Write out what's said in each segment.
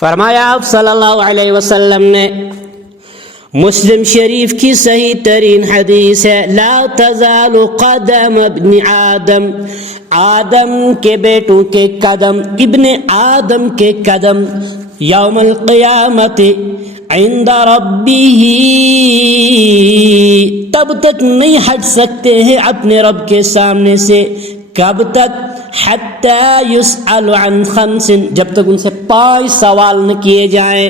فرمایا آپ صلی اللہ علیہ وسلم نے، مسلم شریف کی صحیح ترین حدیث ہے، لا تزال قدم ابن آدم، آدم کے بیٹوں کے قدم، ابن آدم کے قدم یوم القیامت عند ربہ، تب تک نہیں ہٹ سکتے ہیں اپنے رب کے سامنے سے، کب تک؟ حتی یسأل عن خمس، جب تک ان سے 5 سوال نہ کیے جائیں۔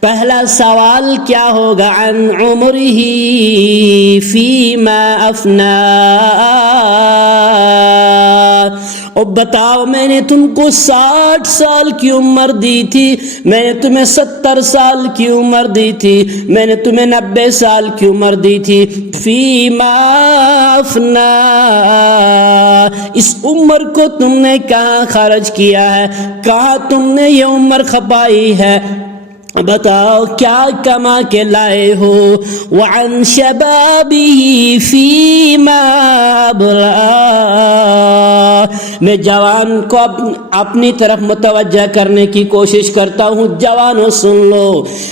پہلا سوال کیا ہوگا؟ عن عمرہ فیما افنا، اور بتاؤ میں نے تم کو 60 سال کی عمر دی تھی، میں نے تمہیں 70 سال کی عمر دی تھی، میں نے تمہیں 90 سال کی عمر دی تھی، فیما افنا، اس عمر کو تم نے کہاں خرچ کیا ہے، کہاں تم نے یہ عمر کھپائی ہے، بتاؤ کیا کما کے لائے ہو۔ وعن شبابہ فیما ابلا، میں جوان کو اپنی طرف متوجہ کرنے کی کوشش کرتا ہوں۔ جوانوں سن لو،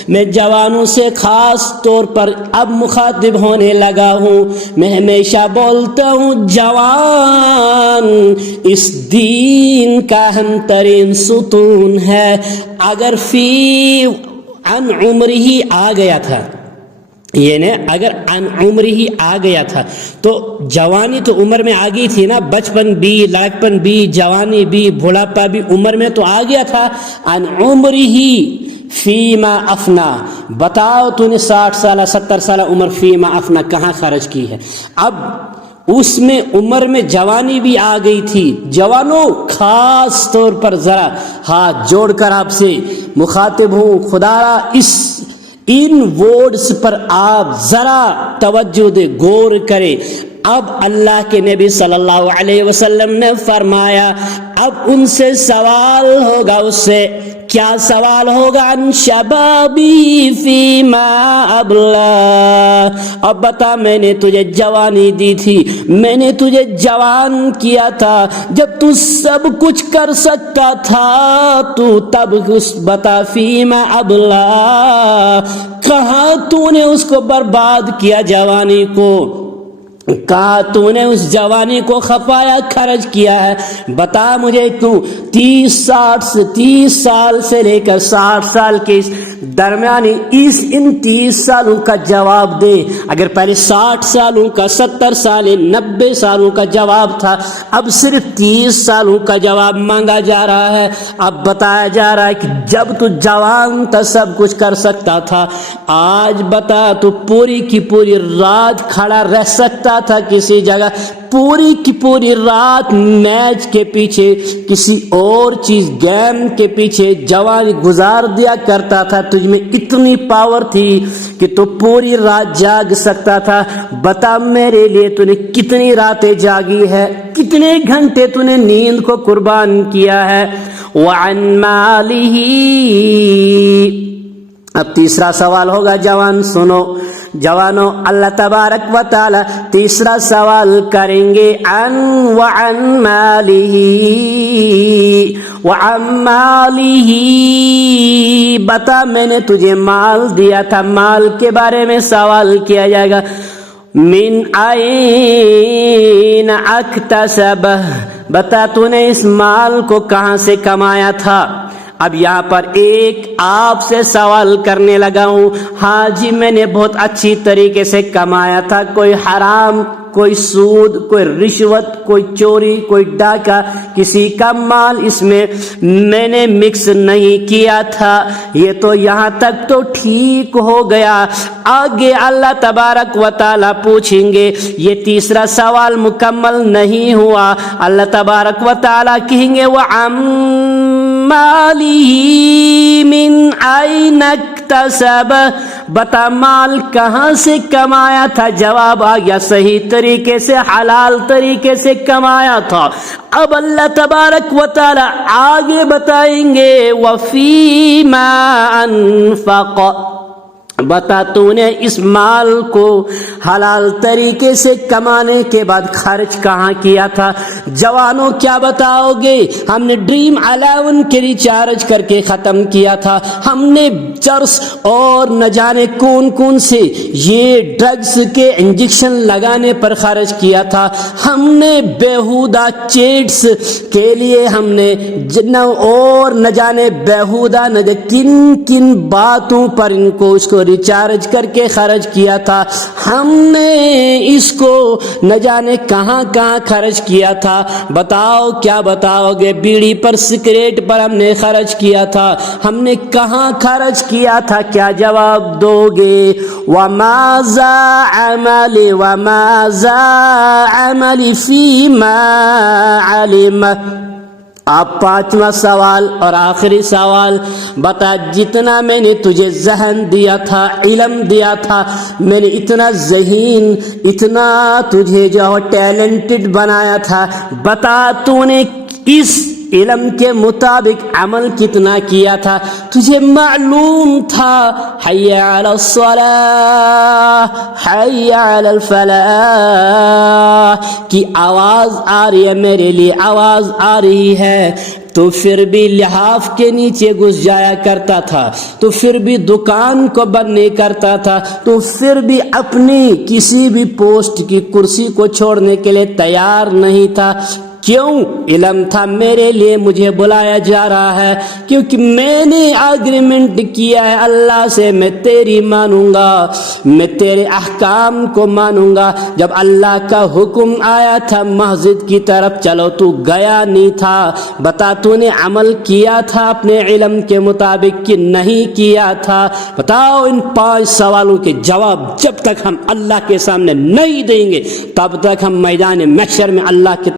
میں جوانوں سے خاص طور پر اب مخاطب ہونے لگا ہوں۔ میں ہمیشہ بولتا ہوں جوان اس دین کا اہم ترین ستون ہے۔ اگر فی عن عمر ہی آ گیا تھا، یعنی اگر عن عمر ہی آ گیا تھا تو جوانی تو عمر میں آ گئی تھی نا، بچپن بھی، لڑکپن بھی، جوانی بھی، بڑھاپا بھی عمر میں تو آ گیا تھا۔ عن عمر ہی فیما افنا، بتاؤ تو نے 60 سالہ 70 سالہ عمر فیما افنا کہاں خرچ کی ہے۔ اب اس میں عمر میں جوانی بھی آ گئی تھی۔ جوانوں خاص طور پر ذرا ہاتھ جوڑ کر آپ سے مخاطب ہوں، خدا را ان ورڈز پر آپ ذرا توجہ دے، غور کریں۔ اب اللہ کے نبی صلی اللہ علیہ وسلم نے فرمایا اب ان سے سوال ہوگا، اس سے کیا سوال ہوگا؟ عن شبابی فیما ابلا، اب بتا میں نے تجھے جوانی دی تھی، میں نے تجھے جوان کیا تھا جب تو سب کچھ کر سکتا تھا، تو تب بتا فیما ابلا، کہاں تو نے اس کو برباد کیا جوانی کو، کہاں تو نے اس جوانی کو کھپایا، خرچ کیا ہے، بتا مجھے۔ تو 30 سال سے لے کر 60 سال کے اس درمیانی ان 30 سالوں کا جواب دے۔ اگر پہلے 60 سالوں کا، 70 سال، 90 سالوں کا جواب تھا، اب صرف 30 سالوں کا جواب مانگا جا رہا ہے۔ اب بتایا جا رہا ہے کہ جب تو جوان تھا سب کچھ کر سکتا تھا، آج بتا تو پوری کی پوری رات کھڑا رہ سکتا تھا کسی جگہ، پوری کی پوری رات میچ کے پیچھے، کسی اور چیز گیم کے پیچھے جوانی گزار دیا کرتا تھا، تجھ میں اتنی پاور تھی کہ تو پوری رات جاگ سکتا تھا۔ بتا میرے لیے تو نے کتنی راتیں جاگی ہے، کتنے گھنٹے تو نے نیند کو قربان کیا ہے۔ وعن مالہ، اب تیسرا سوال ہوگا، جوان سنو، جوانوں اللہ تبارک و تعالی تیسرا سوال کریں گے، وعن مالہ، وعن مالہ، بتا میں نے تجھے مال دیا تھا، مال کے بارے میں سوال کیا جائے گا۔ من این اکتسبہ، بتا تو نے اس مال کو کہاں سے کمایا تھا۔ اب یہاں پر ایک آپ سے سوال کرنے لگا ہوں، ہاں جی میں نے بہت اچھی طریقے سے کمایا تھا، کوئی حرام، کوئی سود، کوئی رشوت، کوئی چوری، کوئی ڈاکہ، کسی کا مال اس میں نے مکس نہیں کیا تھا، یہ تو یہاں تک تو ٹھیک ہو گیا۔ آگے اللہ تبارک و تعالی پوچھیں گے، یہ تیسرا سوال مکمل نہیں ہوا، اللہ تبارک و تعالی کہیں گے مالہ من این اکتسب، بتا مال کہاں سے کمایا تھا۔ جواب آ گیا صحیح طریقے سے، حلال طریقے سے کمایا تھا۔ اب اللہ تبارک و تعالی آگے بتائیں گے وفیما انفق، بتا تو نے اس مال کو حلال طریقے سے کمانے کے بعد خرچ کہاں کیا تھا؟ جوانوں کیا بتاؤ گے؟ ہم نے ڈریم 11 کے ریچارج کر کے ختم کیا تھا، ہم نے چرس اور نہ جانے کون کون سے یہ ڈرگس کے انجیکشن لگانے پر خرچ کیا تھا، ہم نے بیہودہ چیٹس کے لیے ہم نے اور نہ جانے بیہودہ نہ کن کن باتوں پر ان کو اس کو ریچارج کر کے خرچ کیا تھا، ہم نے اس کو نہ جانے کہاں کہاں خرچ کیا تھا۔ بتاؤ کیا بتاؤ گے؟ بیڑی پر سگریٹ پر ہم نے خرچ کیا تھا، ہم نے کہاں خرچ کیا تھا؟ کیا جواب دو گے؟ وَمَاذَا عَمَلِ فِيمَا عَلِمَ۔ آپ پانچواں سوال اور آخری سوال بتا، جتنا میں نے تجھے ذہن دیا تھا، علم دیا تھا، میں نے اتنا ذہین، اتنا تجھے جو ٹیلنٹڈ بنایا تھا، بتا تو نے اس علم کے مطابق عمل کتنا کیا تھا؟ تجھے معلوم تھا حی علی الصلاۃ حی علی الفلاح کی آواز آ رہی ہے، میرے لیے آواز آ رہی ہے، تو پھر بھی لحاف کے نیچے گھس جایا کرتا تھا، تو پھر بھی دکان کو بند نہیں کرتا تھا، تو پھر بھی اپنی کسی بھی پوسٹ کی کرسی کو چھوڑنے کے لیے تیار نہیں تھا۔ کیوں؟ علم تھا میرے لیے مجھے بلایا جا رہا ہے، کیونکہ میں نے ایگریمنٹ کیا ہے اللہ سے، میں تیری مانوں گا، میں تیرے احکام کو مانوں گا۔ جب اللہ کا حکم آیا تھا مسجد کی طرف چلو، تو گیا نہیں تھا۔ بتا تو نے عمل کیا تھا اپنے علم کے مطابق کہ نہیں کیا تھا؟ بتاؤ ان 5 سوالوں کے جواب جب تک ہم اللہ کے سامنے نہیں دیں گے تب تک ہم میدان محشر میں اللہ کے